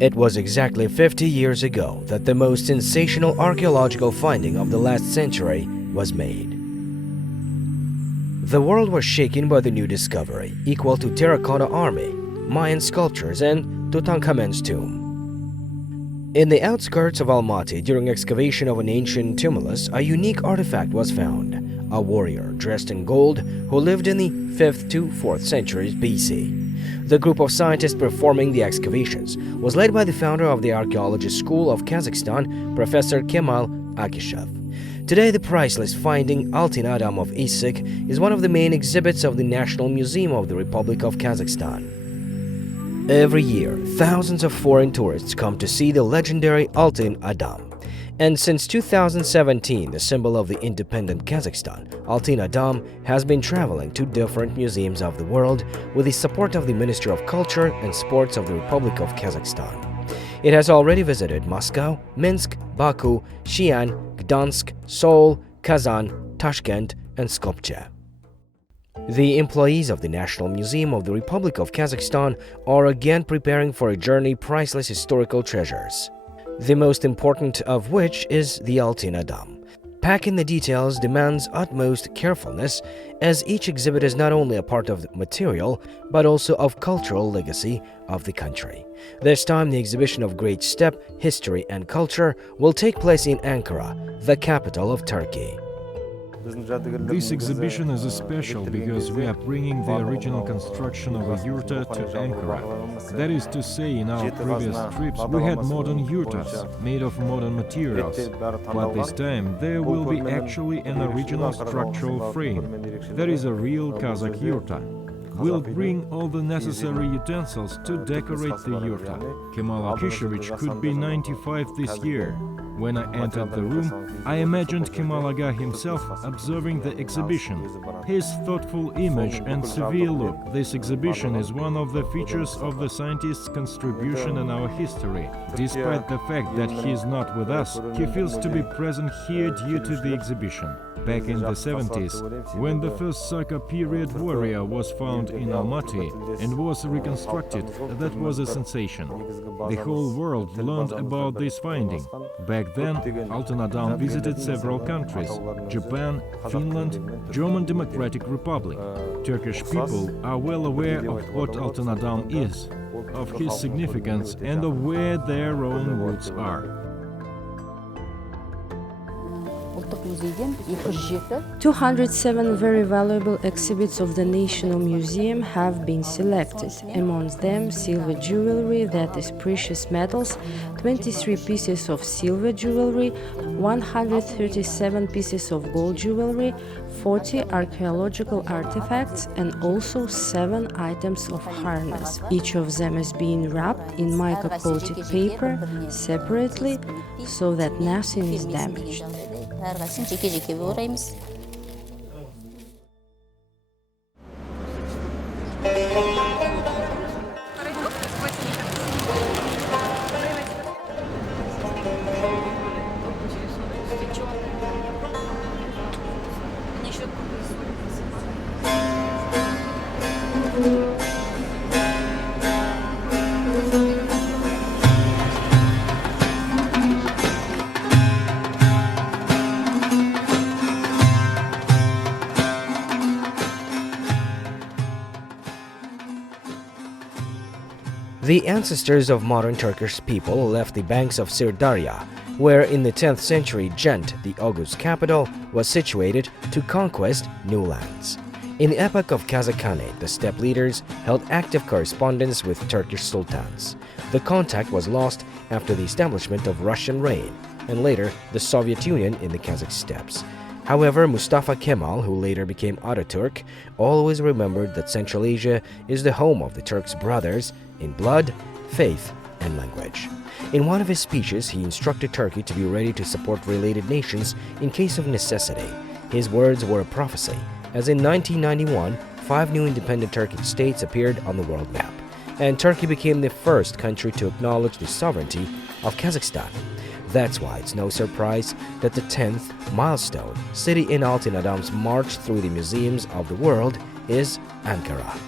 It was exactly 50 years ago that the most sensational archaeological finding of the last century was made. The world was shaken by the new discovery, equal to terracotta army, Mayan sculptures, and Tutankhamun's tomb. In the outskirts of Almaty, during excavation of an ancient tumulus, a unique artifact was found: a warrior dressed in gold who lived in the 5th to 4th centuries BC. The group of scientists performing the excavations was led by the founder of the Archaeology School of Kazakhstan, Professor Kemal Akishev. Today, the priceless finding, Altyn Adam of Issyk, is one of the main exhibits of the National Museum of the Republic of Kazakhstan. Every year, thousands of foreign tourists come to see the legendary Altyn Adam. And since 2017, the symbol of the independent Kazakhstan, Altyn Adam has been traveling to different museums of the world with the support of the Ministry of Culture and Sports of the Republic of Kazakhstan. It has already visited Moscow, Minsk, Baku, Xi'an, Gdansk, Seoul, Kazan, Tashkent, and Skopje. The employees of the National Museum of the Republic of Kazakhstan are again preparing for a journey priceless historical treasures, the most important of which is the Altyn Adam. Packing the details demands utmost carefulness, as each exhibit is not only a part of the material, but also of cultural legacy of the country. This time, the exhibition of Great Steppe, History and Culture will take place in Ankara, the capital of Turkey. This exhibition is special because we are bringing the original construction of a yurta to Ankara. That is to say, in our previous trips we had modern yurtas made of modern materials, but this time there will be actually an original structural frame. That is a real Kazakh yurta. We'll bring all the necessary utensils to decorate the yurta. Kemal Akishevich could be 95 this year. When I entered the room, I imagined Kemal Aga himself observing the exhibition. His thoughtful image and severe look. This exhibition is one of the features of the scientist's contribution in our history. Despite the fact that he is not with us, he feels to be present here due to the exhibition. Back in the 70s, when the first Saka period warrior was found in Almaty and was reconstructed, that was a sensation. The whole world learned about this finding. Back then, Altyn Adam visited several countries: Japan, Finland, German Democratic Republic. Turkish people are well aware of what Altyn Adam is, of his significance and of where their own roots are. 207 very valuable exhibits of the National Museum have been selected. Amongst them, silver jewelry, that is precious metals, 23 pieces of silver jewelry, 137 pieces of gold jewelry, 40 archaeological artifacts, and also 7 items of harness. Each of them is being wrapped in mica-coated paper separately so that nothing is damaged. Әрқайсысын жеке-жеке ораймыз. The ancestors of modern Turkish people left the banks of Sirdarya, where in the 10th century Gent, the Oghuz capital, was situated, to conquest new lands. In the epoch of Kazakh Khanate, the steppe leaders held active correspondence with Turkish sultans. The contact was lost after the establishment of Russian reign, and later the Soviet Union in the Kazakh steppes. However, Mustafa Kemal, who later became Ataturk, always remembered that Central Asia is the home of the Turks' brothers in blood, faith, and language. In one of his speeches, he instructed Turkey to be ready to support related nations in case of necessity. His words were a prophecy, as in 1991, 5 new independent Turkic states appeared on the world map, and Turkey became the first country to acknowledge the sovereignty of Kazakhstan. That's why it's no surprise that the 10th milestone city in Altyn Adam's march through the museums of the world is Ankara.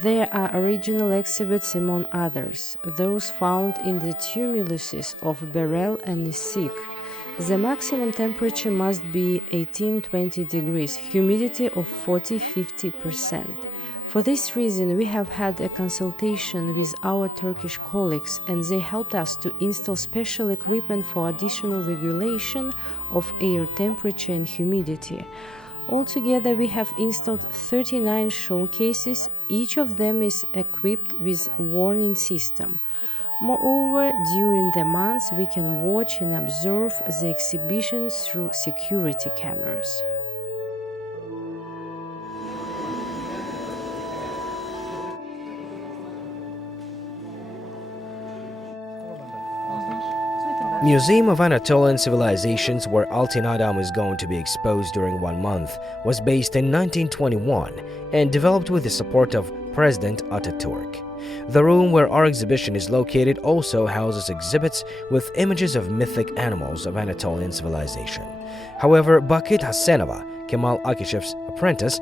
There are original exhibits among others, those found in the tumuluses of Berel and Nisik. The maximum temperature must be 18-20 degrees, humidity of 40-50%. For this reason, we have had a consultation with our Turkish colleagues, and they helped us to install special equipment for additional regulation of air temperature and humidity. Altogether, we have installed 39 showcases. Each of them is equipped with a warning system. Moreover, during the months, we can watch and observe the exhibitions through security cameras. Museum of Anatolian Civilizations, where Altyn Adam is going to be exposed during 1 month, was based in 1921 and developed with the support of President Ataturk. The room where our exhibition is located also houses exhibits with images of mythic animals of Anatolian civilization. However, Bakit Hasenova, Kemal Akishev's apprentice,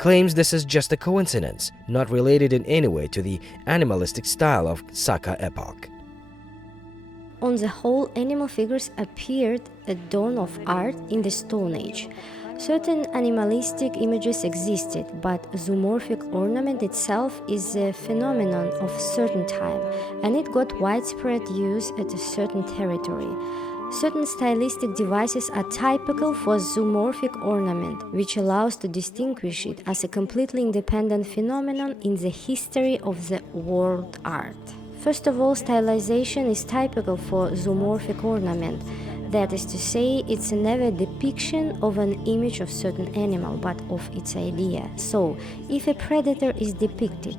claims this is just a coincidence, not related in any way to the animalistic style of Saka epoch. On the whole, animal figures appeared at dawn of art in the Stone Age. Certain animalistic images existed, but zoomorphic ornament itself is a phenomenon of a certain time, and it got widespread use at a certain territory. Certain stylistic devices are typical for zoomorphic ornament, which allows to distinguish it as a completely independent phenomenon in the history of the world art. First of all, stylization is typical for zoomorphic ornament. That is to say, it's never a depiction of an image of certain animal, but of its idea. So, if a predator is depicted,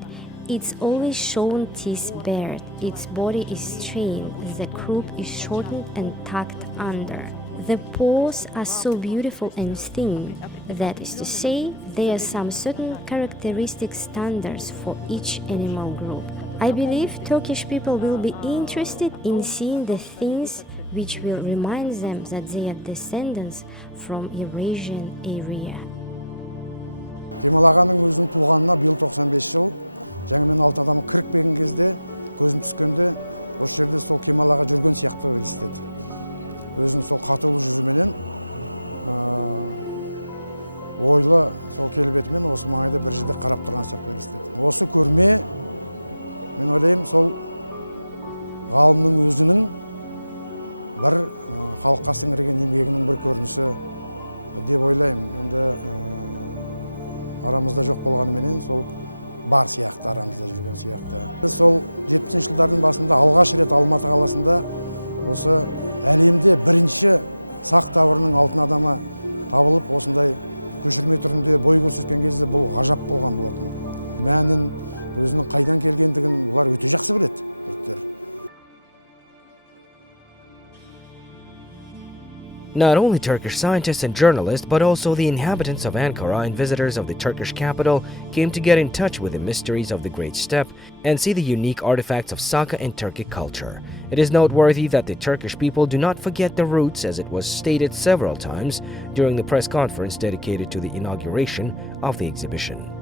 it's always shown teeth bared, its body is strained, the croup is shortened and tucked under. The paws are so beautiful and thin, that is to say, there are some certain characteristic standards for each animal group. I believe Turkish people will be interested in seeing the things which will remind them that they are descendants from Eurasian area. Kemal ағаның өзінің туғанына биыл 95 жыл. Жаңа мен Алтын Адамға кіріп келген кезде, көзім түскенде, осы жерде сол Кемал аға жүрген сияқты елестеді. Өзінің сол қатулы жүзіменен, ойлы сол келбетімен осы маңайда бір жерде қарап тұрған сияқты елестеді. Осы көрме, мен ойлаймын, сол ғалымның өзінің бір халыққа сіңірген еңбегінің бір көрінісі деп ойлаймын. Енді арамызда жоқ болғанменен сол бар сияқты, арамызда жүрген сияқты. Біз сол 70 жылдардың басында алғаш рет Алматы қаласында осы әлемде бірінші сақ дәуірінің алтын адамы табылып, осындай көшірме түрінде бой көрсеткен кезде бұл ғажап болған болатын. Мәнін, өзінің қайдан келгендігін олар өте жақсы біледі, түріктер. Not only Turkish scientists and journalists, but also the inhabitants of Ankara and visitors of the Turkish capital came to get in touch with the mysteries of the Great Steppe and see the unique artifacts of Saka and Turkic culture. It is noteworthy that the Turkish people do not forget their roots, as it was stated several times during the press conference dedicated to the inauguration of the exhibition.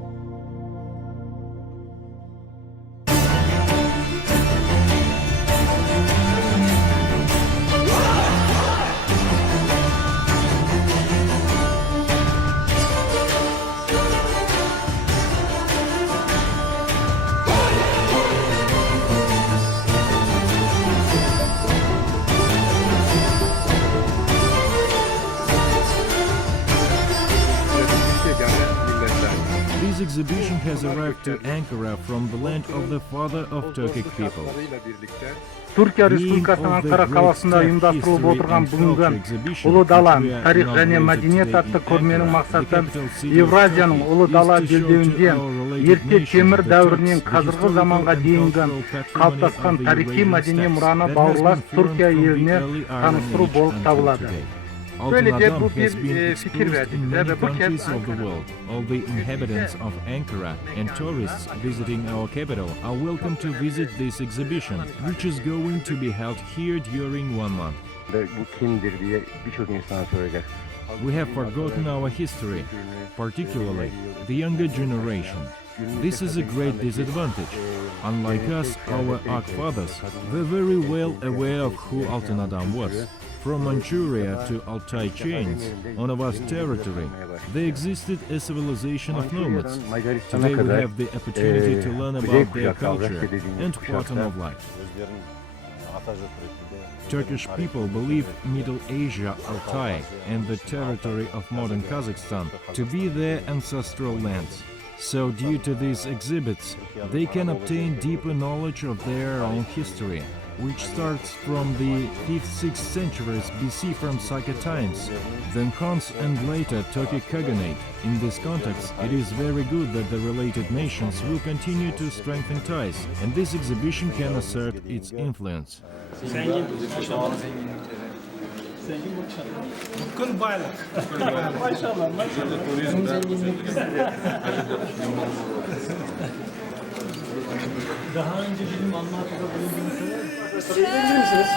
This exhibition has arrived to Ankara from the land of the father of Turkic people. Түркия Республикасының Анкара қаласында ұйымдастырылып отырған бүгінгі Ұлы Дала, тарих және мәдениет атты көрменің мақсаты Евразияның Ұлы Дала белдеуінде ерте темір дәуірінен қазіргі заманға дейінгі қалыптасқан тарихи мәдени мұраны бауырлас Түркия еліне таныстыру болып табылады. Böylece bu bir fikir verdi bize ve bu kez Ankara. All the inhabitants of Ankara and tourists visiting our capital are welcome to visit this exhibition, which is going to be held here during 1 month. Bu kimdir diye birçok insana soracak. We have forgotten our history, particularly the younger generation. This is a great disadvantage. Unlike us, our forefathers were very well aware of who Altın Adam was. From Manchuria to Altai chains, on a vast territory, there existed a civilization of nomads. Macaristan'a Today we kadar have the opportunity to learn kuzey about their kuşakta, Avrasya culture dediğimiz and kuşakta pattern of life. Turkish people believe Middle Asia, Altai, and the territory of modern Kazakhstan to be their ancestral lands. So due to these exhibits, they can obtain deeper knowledge of their own history, which starts from the 5th, 6th centuries BC from Saka times, then Khans and later Turkic Khaganate. In this context, it is very good that the related nations will continue to strengthen ties, and this exhibition can assert its influence. Daha önce benim anlatıda bulunduğum şeyler. Arkadaşlar eğilebilir misiniz?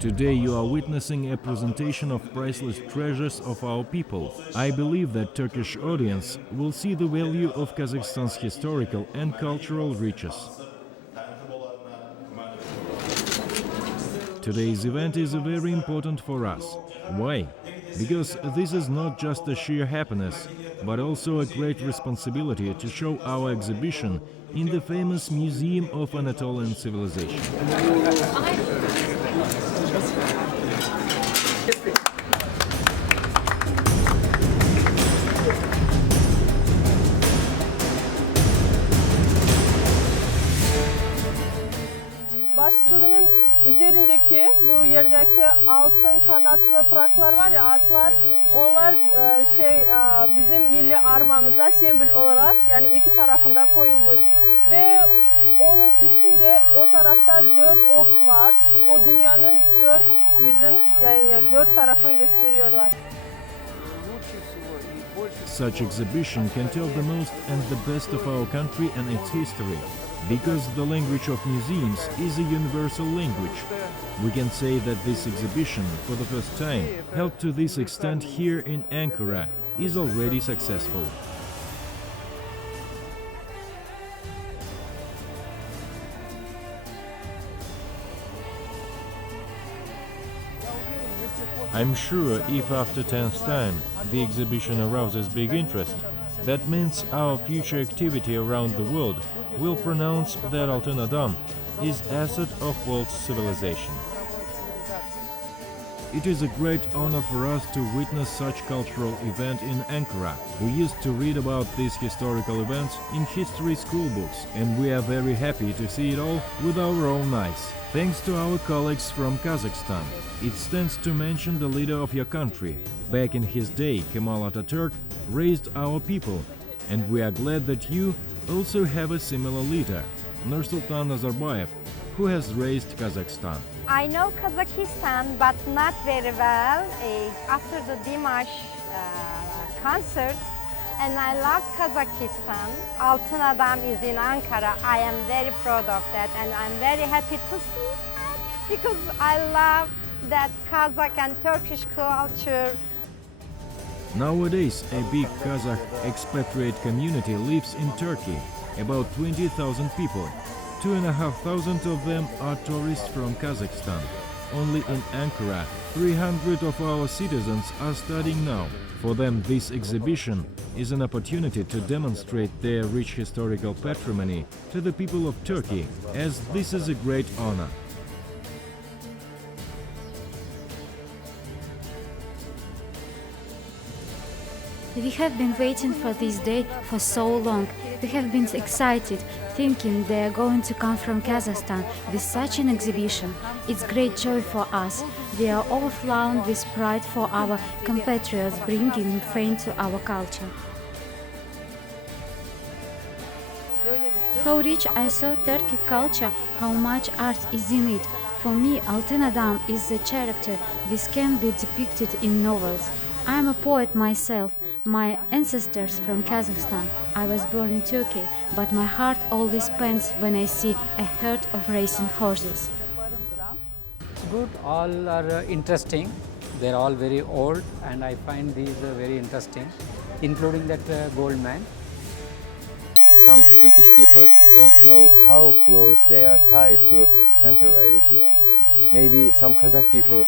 Today you are witnessing a presentation of priceless treasures of our people. I believe that Turkish audience will see the value of Kazakhstan's historical and cultural riches. Today's event is very important for us. Why? Because this is not just a sheer happiness, but also a great responsibility to show our exhibition in the famous Museum of Anatolian Civilization. Başlığının üzerindeki bu yerdeki altın kanatlı pıraklar var ya, atlar, onlar bizim milli armamıza sembol olarak yani iki tarafında koyulmuş ve onun üstünde o tarafta 4 ok var. O dünyanın 4 yüzün yani 4 tarafını gösteriyorlar. Such exhibition can tell the most and the best of our country and its history, because the language of museums is a universal language. We can say that this exhibition, for the first time, held to this extent here in Ankara, is already successful. I'm sure if after 10th time the exhibition arouses big interest, that means our future activity around the world will pronounce that Altın Adam is asset of world's civilization. It is a great honor for us to witness such cultural event in Ankara. We used to read about these historical events in history school books, and we are very happy to see it all with our own eyes. Thanks to our colleagues from Kazakhstan. It stands to mention the leader of your country. Back in his day, Kemal Atatürk raised our people, and we are glad that you also have a similar leader, Nursultan Nazarbayev, who has raised Kazakhstan. I know Kazakhstan, but not very well. After the Dimash concert, and I love Kazakhstan. Altın Adam is in Ankara. I am very proud of that, and I'm very happy to see that because I love that Kazakh and Turkish culture. Nowadays, a big Kazakh expatriate community lives in Turkey, about 20,000 people. 2,500 of them are tourists from Kazakhstan. Only in Ankara, 300 of our citizens are studying now. For them, this exhibition is an opportunity to demonstrate their rich historical patrimony to the people of Turkey, as this is a great honor. We have been waiting for this day for so long. We have been excited, thinking they are going to come from Kazakhstan with such an exhibition. It's great joy for us. We are overflowing with pride for our compatriots, bringing fame to our culture. How rich I saw Turkish culture, how much art is in it. For me, Altın Adam is a character. This can be depicted in novels. I am a poet myself. My ancestors from Kazakhstan. I was born in Turkey, but my heart always pants when I see a herd of racing horses. It's good. All are interesting. They're all very old, and I find these very interesting, including that gold man. Some Turkish people don't know how close they are tied to Central Asia. Maybe some Kazakh people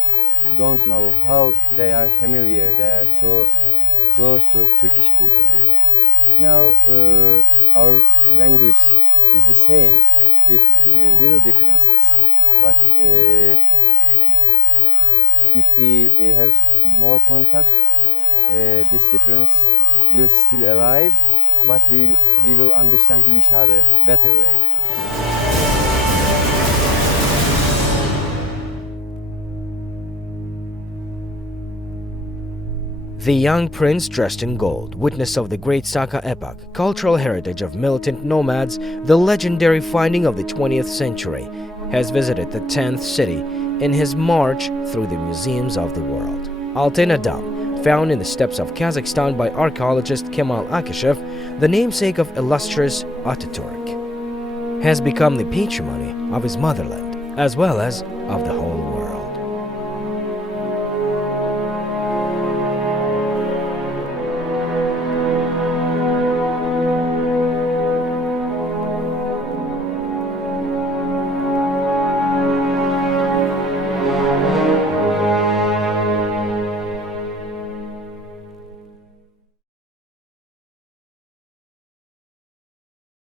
don't know how they are familiar, they are so close to Turkish people here. Now our language is the same with little differences, but if we have more contact, this difference will still alive, but we will understand each other better way. The young prince dressed in gold, witness of the Great Steppe epoch, cultural heritage of militant nomads, the legendary finding of the 20th century, has visited the 10th city in his march through the museums of the world. Altyn Adam, found in the steppes of Kazakhstan by archaeologist Kemal Akishev, the namesake of illustrious Ataturk, has become the patrimony of his motherland, as well as of the whole